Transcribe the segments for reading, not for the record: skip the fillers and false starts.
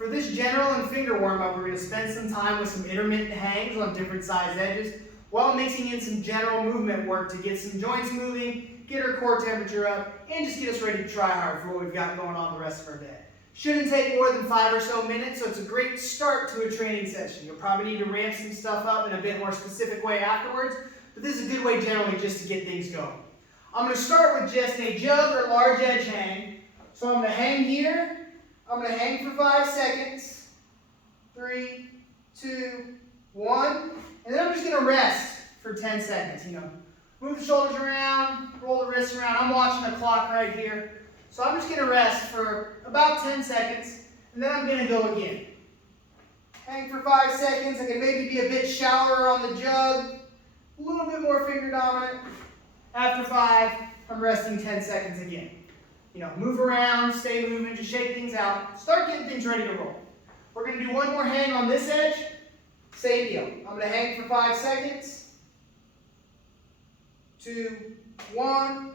For this general and finger warm-up, we're going to spend some time with some intermittent hangs on different size edges while mixing in some general movement work to get some joints moving, get our core temperature up, and just get us ready to try hard for what we've got going on the rest of our day. Shouldn't take more than 5 or so minutes, so it's a great start to a training session. You'll probably need to ramp some stuff up in a bit more specific way afterwards, but this is a good way generally just to get things going. I'm going to start with just a jug or large edge hang. So I'm going to hang here. I'm going to hang for 5 seconds. 3, 2, 1. And then I'm just going to rest for 10 seconds. Move the shoulders around, roll the wrists around. I'm watching the clock right here. So I'm just going to rest for about 10 seconds. And then I'm going to go again. Hang for 5 seconds. I can maybe be a bit shallower on the jug. A little bit more finger dominant. After 5, I'm resting 10 seconds again. Move around, stay moving, just shake things out. Start getting things ready to roll. We're going to do one more hang on this edge. Same deal. I'm going to hang for 5 seconds. 2, 1,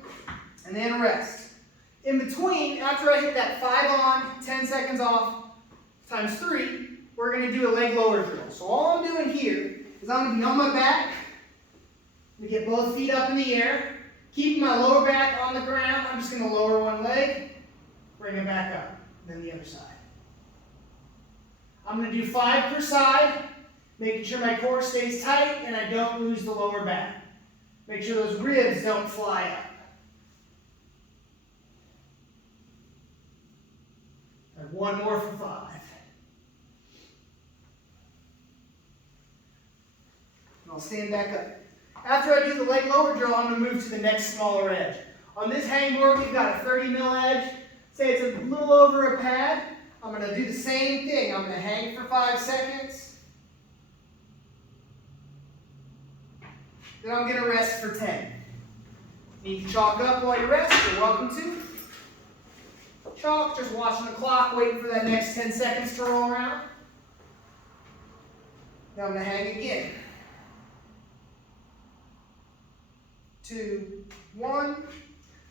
and then rest. In between, after I hit that 5 on, 10 seconds off, times 3, we're going to do a leg lower drill. So all I'm doing here is I'm going to be on my back. I'm going to get both feet up in the air. Keeping my lower back on the ground, I'm just going to lower one leg, bring it back up, then the other side. I'm going to do 5 per side, making sure my core stays tight and I don't lose the lower back. Make sure those ribs don't fly up. And one more for 5. And I'll stand back up. After I do the leg lower drill, I'm going to move to the next smaller edge. On this hangboard, we've got a 30 mil edge. Say it's a little over a pad. I'm going to do the same thing. I'm going to hang for 5 seconds. Then I'm going to rest for 10. Need to chalk up while you rest. You're welcome to. Chalk, just watching the clock, waiting for that next 10 seconds to roll around. Now I'm going to hang again. 2, 1,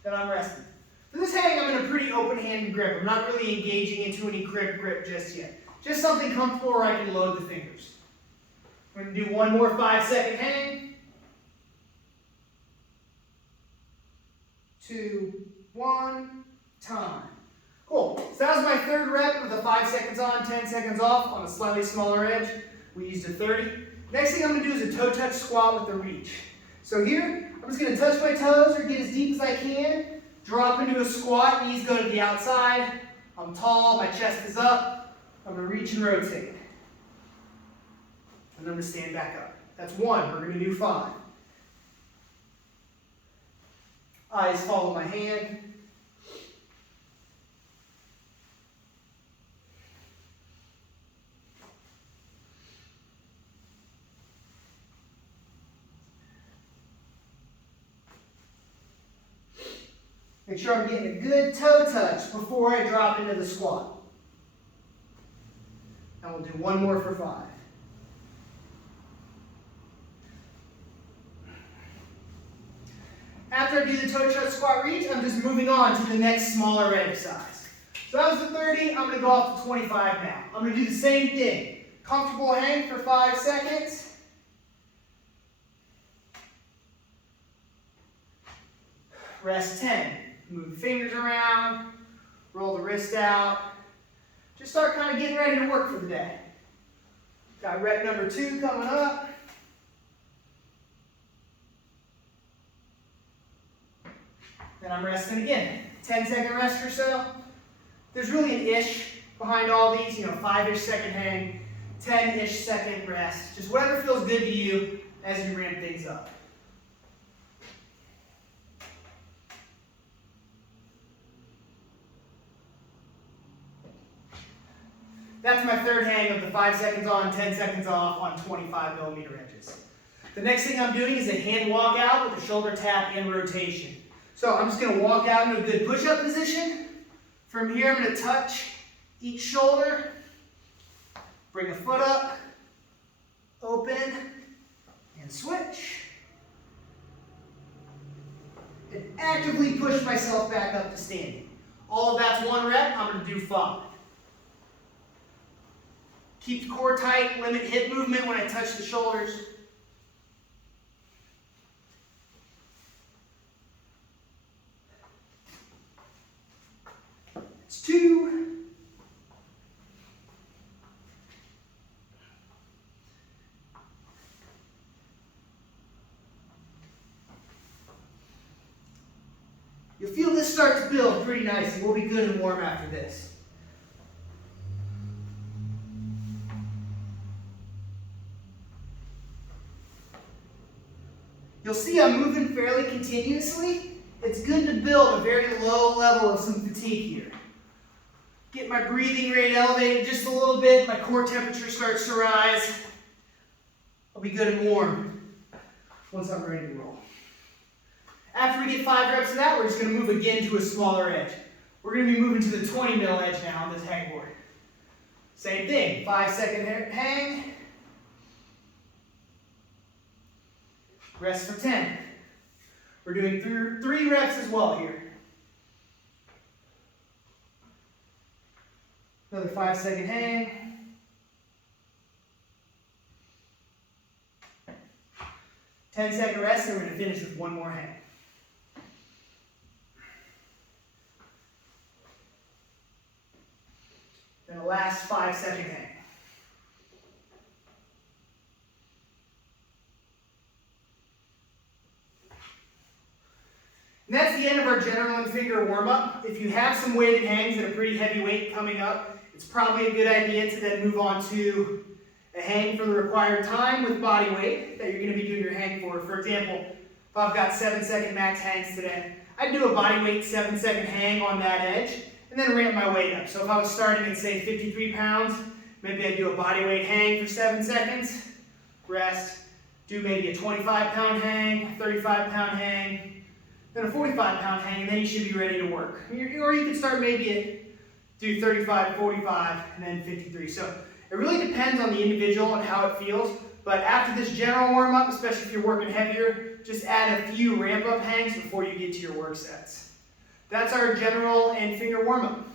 then I'm resting. For this hang, I'm in a pretty open-handed grip. I'm not really engaging into any grip just yet. Just something comfortable where I can load the fingers. I'm going to do one more 5-second hang. 2, 1, time. Cool. So that was my third rep with the 5 seconds on, 10 seconds off on a slightly smaller edge. We used a 30. Next thing I'm going to do is a toe touch squat with the reach. So here, I'm just going to touch my toes or get as deep as I can, drop into a squat, knees go to the outside. I'm tall, my chest is up. I'm going to reach and rotate. And I'm going to stand back up. That's 1. We're going to do 5. Eyes follow my hand. Make sure I'm getting a good toe touch before I drop into the squat. And we'll do one more for 5. After I do the toe touch squat reach, I'm just moving on to the next smaller exercise. So that was the 30, I'm going to go off to 25 now. I'm going to do the same thing. Comfortable hang for 5 seconds. Rest 10. Move the fingers around, roll the wrist out. Just start kind of getting ready to work for the day. Got rep number 2 coming up. Then I'm resting again. 10-second rest or so. There's really an ish behind all these, 5-ish second hang, 10-ish second rest. Just whatever feels good to you as you ramp things up. That's my third hang of the 5 seconds on, 10 seconds off on 25 millimeter edges. The next thing I'm doing is a hand walkout with a shoulder tap and rotation. So I'm just going to walk out into a good push-up position. From here, I'm going to touch each shoulder, bring a foot up, open, and switch. And actively push myself back up to standing. All of that's 1 rep. I'm going to do 5. Keep the core tight, limit hip movement when I touch the shoulders. It's 2. You'll feel this start to build pretty nicely. We'll be good and warm after this. You'll see I'm moving fairly continuously. It's good to build a very low level of some fatigue here. Get my breathing rate elevated just a little bit. My core temperature starts to rise. I'll be good and warm once I'm ready to roll. After we get 5 reps of that, we're just going to move again to a smaller edge. We're going to be moving to the 20 mil edge now on this hang board. Same thing, 5-second hang. Rest for 10. We're doing 3 reps as well here. Another 5-second hang. 10-second rest, and we're going to finish with 1 more hang. Then the last 5-second hang. And that's the end of our general and finger warm-up. If you have some weighted hangs that are pretty heavy weight coming up, it's probably a good idea to then move on to a hang for the required time with body weight that you're going to be doing your hang for. For example, if I've got 7-second max hangs today, I'd do a body weight 7-second hang on that edge and then ramp my weight up. So if I was starting at, say, 53 pounds, maybe I'd do a body weight hang for 7 seconds, rest, do maybe a 25-pound hang, 35-pound hang, then a 45-pound hang, and then you should be ready to work. Or you could start maybe at do 35, 45, and then 53. So it really depends on the individual and how it feels. But after this general warm-up, especially if you're working heavier, just add a few ramp-up hangs before you get to your work sets. That's our general and finger warm-up.